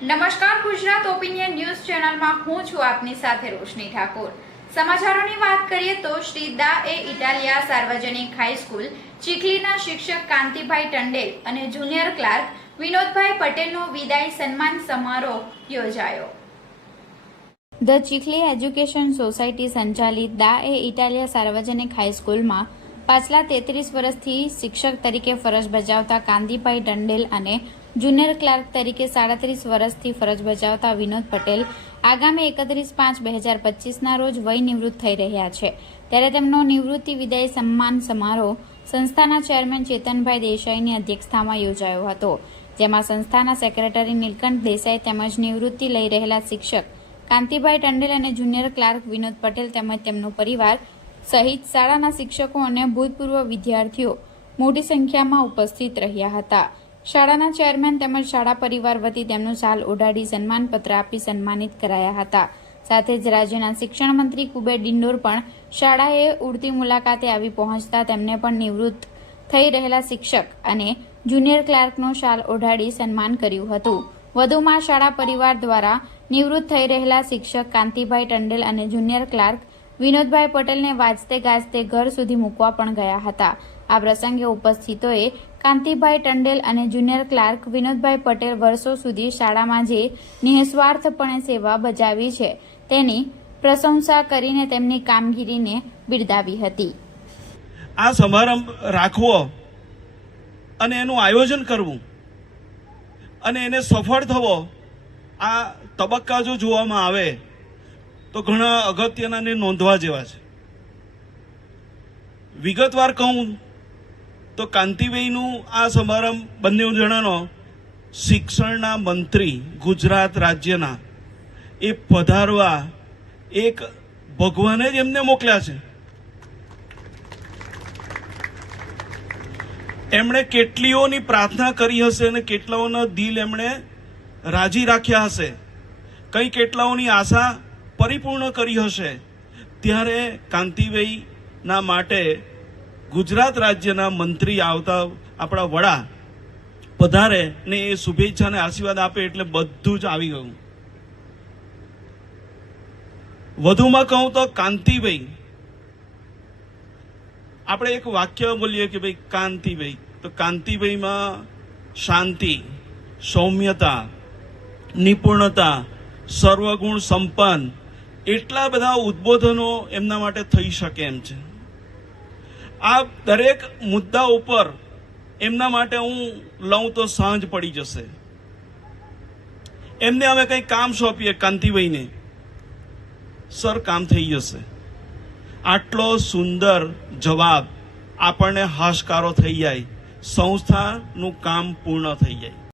નમસ્કાર Gujarat opinion news ચેનલમાં હું છું આપની સાથે રોશની ઠાકોર. સમાચારોની વાત કરીએ તો શ્રી દા એ ઇટાલિયા સાર્વજનિક હાઈસ્કૂલ, ચીખલીના શિક્ષક કાંતિભાઈ ટંડેલ અને જુનિયર ક્લાર્ક વિનોદભાઈ પટેલનો વિદાય સન્માન સમારોહ યોજાયો. ધ ચીખલી એજ્યુકેશન સોસાયટી સંચાલિત દા એ ઇટાલિયા સાર્વજનિક હાઈસ્કૂલમાં પાછલા તેત્રીસ વર્ષથી શિક્ષક તરીકે ફરજ બજાવતા કાંતિભાઈ ટંડેલ અને જુનિયર ક્લાર્ક તરીકે સાડત્રીસ વર્ષથી ફરજ બજાવતા વિનોદ પટેલ આગામી એકત્રીસ પાંચ બે હજાર પચીસના રોજ વય નિવૃત્ત થઈ રહ્યા છે. ત્યારે તેમનો નિવૃત્તિ વિદાય સન્માન સમારોહ સંસ્થાના ચેરમેન ચેતનભાઈ દેસાઈની અધ્યક્ષતામાં યોજાયો હતો, જેમાં સંસ્થાના સેક્રેટરી નીલકંઠ દેસાઈ તેમજ નિવૃત્તિ લઈ રહેલા શિક્ષક કાંતિભાઈ ટંડેલ અને જુનિયર ક્લાર્ક વિનોદ પટેલ તેમજ તેમનો પરિવાર સહિત શાળાના શિક્ષકો અને ભૂતપૂર્વ વિદ્યાર્થીઓ મોટી સંખ્યામાં ઉપસ્થિત રહ્યા હતા. શાળાના ચેરમેન તેમજ શાળા પરિવાર વતી તેમનું શાલ ઓઢાડી સન્માનપત્ર આપી સન્માનિત કરાયા હતા. સાથે જ રાજ્યના શિક્ષણ કુબેર ડિંડોર પણ શાળાએ ઉડતી મુલાકાતે આવી પહોંચતા તેમને પણ નિવૃત્ત થઈ રહેલા શિક્ષક અને જુનિયર ક્લાર્કનો શાલ ઓઢાડી સન્માન કર્યું હતું. વધુમાં શાળા પરિવાર દ્વારા નિવૃત્ત થઈ રહેલા શિક્ષક કાંતિભાઈ ટંડેલ અને જુનિયર ક્લાર્ક વિનોદભાઈ પટેલને વાજતે ગાજતે ઘર સુધી મૂકવા પણ ગયા હતા. આ પ્રસંગે ઉપસ્થિતોએ કાંતિભાઈ ટંડેલ અને જુનિયર ક્લાર્ક વિનોદભાઈ પટેલ વર્ષો સુધી શાળામાં જે નિઃસ્વાર્થપણે સેવા બજાવી છે, તેની પ્રશંસા કરીને તેમની કામગીરીને બિરદાવી હતી. આ સમારંભ રાખવો અને એનું આયોજન કરવું અને એને સફળ થવો આ તબક્કા જો જોવામાં આવે તો ઘણા અગત્યના ને નોંધવા જેવા છે. વિગતવાર કહું તો કાંતિભાઈનું આ સમારંભ બંને જણાનો શિક્ષણના મંત્રી ગુજરાત રાજ્યના એ પધારવા એક ભગવાને જ એમને મોકલ્યા છે. એમણે કેટલીઓની પ્રાર્થના કરી હશે અને કેટલાઓના દિલ એમણે રાજી રાખ્યા હશે. કઈ કેટલાઓની આશા પરિપૂર્ણ કરી હશે, ત્યારે કાંતિભાઈના માટે ગુજરાત રાજ્યના મંત્રી આવતા આપણા વડા પધારે ને એ શુભેચ્છાને આશીર્વાદ આપે એટલે બધું જ આવી ગયું. વધુમાં કહું તો કાંતિભાઈ આપણે એક વાક્ય બોલીએ કે ભાઈ કાંતિભાઈ તો કાંતિભાઈમાં શાંતિ, સૌમ્યતા, નિપુણતા, સર્વગુણ સંપન્ન એટલા બધા ઉદ્બોધનો એમના માટે થઈ શકે એમ છે. આ દરેક મુદ્દા ઉપર એમના માટે હું લઉં તો સાંજ પડી જશે. એમને અમે કંઈ કામ સોંપીએ, કાંતિભાઈને. સર, કામ થઈ જશે. આટલો સુંદર જવાબ આપણને હાશકારો થઈ જાય. સંસ્થાનું કામ પૂર્ણ થઈ જાય.